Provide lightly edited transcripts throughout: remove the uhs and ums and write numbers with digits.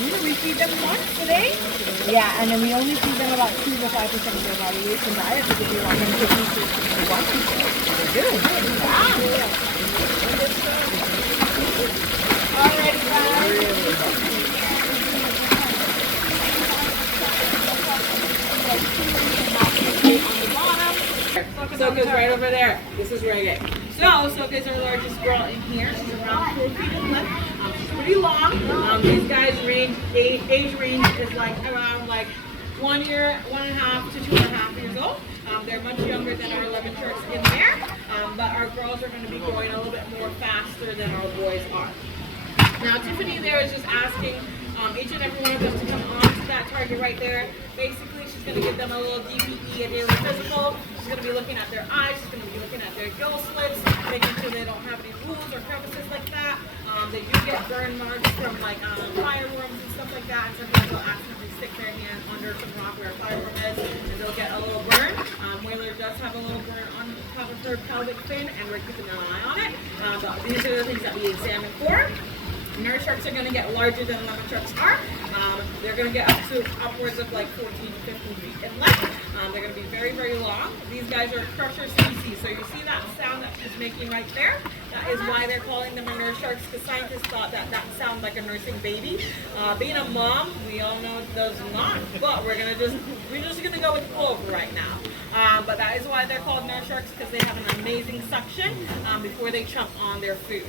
We feed them once a day. Yeah, and then we only feed them about 2 to 5% of their body weight in diet because we want them to eat the one. They're good. Yeah. Alrighty, guys. Soka's right over there. This is Reggae. So, Soka's our largest girl in here. She's around 4 feet in length. She's pretty long. These guys age range is like around like 1 year, 1.5 to 2.5 years old. They're much younger than our lemon sharks in there, but our girls are going to be growing a little bit more faster than our boys are. Now, Tiffany there is just asking each and every one of us to come on to that target right there. Basically, she's going to give them a little DPE, a daily physical. She's going to be looking at their eyes. She's going to be looking at their gill slits, making sure they don't have any wounds or crevices like that. They do get burn marks from like fireworms and stuff like that. And sometimes they'll accidentally stick their hand under some rock where a fireworm is, and they'll get a little burn. Whaler does have a little burn on top of her pelvic fin, and we're keeping an eye on it. But these are the things that we examine for. Nurse sharks are going to get larger than lemon sharks are. They're going to get upwards of like 14 to 15 feet in length. They're going to be very, very long. These guys are crusher species. So you see that sound that she's making right there? That is why they're calling them a nurse sharks, because scientists thought that that sounded like a nursing baby. Being a mom, we all know it does not, but we're just going to go with the flow right now. But that is why they're called nurse sharks, because they have an amazing suction before they chomp on their food.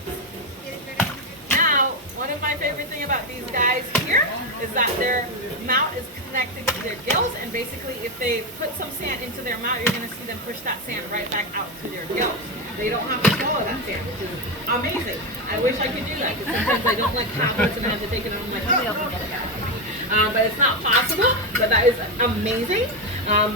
Now, one of my favorite things about these guys here is that their mouth is connected to their gills, and basically if they put some sand into their mouth, you're going to see them push that sand right back out to their gills. They don't have to swallow that sand, which is amazing. I wish I could do that, because sometimes I don't like tablets and I have to take it and I'm like, somebody else will get it. But it's not possible, but that is amazing.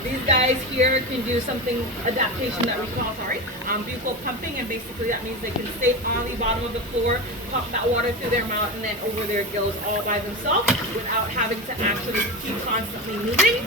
These guys here can do something, adaptation that we call, buccal pumping, and basically that means they can stay on the bottom of the floor, pump that water through their mouth and then over their gills all by themselves without having to actually keep constantly moving.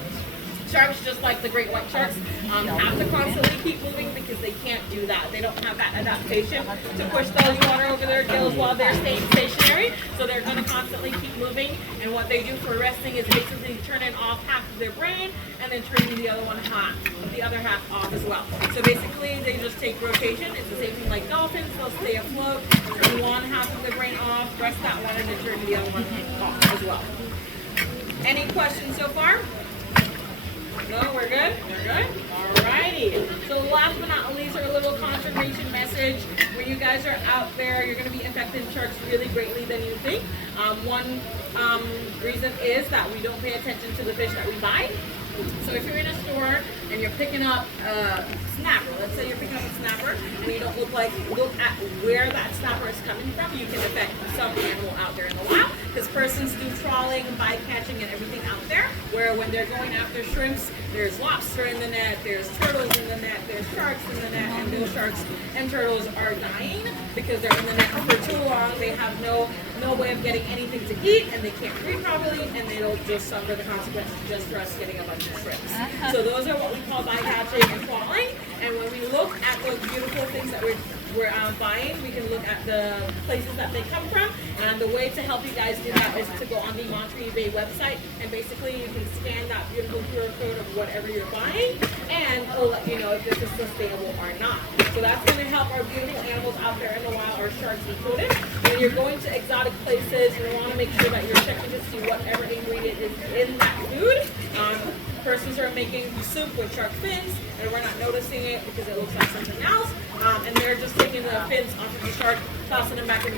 Sharks, just like the great white sharks, have to constantly keep moving because they can't do that. They don't have that adaptation to push the water over their gills while they're staying stationary. So they're going to constantly keep moving. And what they do for resting is basically turning off half of their brain and then turning the other half off as well. So basically, they just take rotation. It's the same thing like dolphins. They'll stay afloat, turn one half of their brain off, rest that one, and then turn the other one off as well. Any questions so far? No, we're good? We're good? Alrighty. So last but not least, our little conservation message. When you guys are out there, you're going to be infecting sharks really greatly than you think. One reason is that we don't pay attention to the fish that we buy. So if you're in a store and you're picking up a snapper, let's say you're picking up a snapper and you don't look at where that snapper is coming from, you can affect some animal out there in the wild, because persons do trawling, bycatching, and everything out there, where when they're going after shrimps, there's lobster in the net, there's turtles in the net, there's sharks in the net, and those sharks and turtles are dying because they're in the net for too long. They have no way of getting anything to eat, and they can't breathe properly, and they'll just suffer the consequences just for us getting a bunch of shrimps. So those are what we call bycatching and trawling. And when we look at those beautiful things that we're buying, we can look at the places that they come from. And the way to help you guys do that is to go on the Monterey Bay website, and basically you can scan that beautiful QR code of whatever you're buying, and it'll let you know if this is sustainable or not. So that's going to help our beautiful animals out there in the wild, our sharks included. When you're going to exotic places, you want to make sure that you're checking to see whatever ingredient is in that food. Persons are making soup with shark fins, and we're not noticing it because it looks like something else. And they're just taking the fins off of the shark, tossing them back in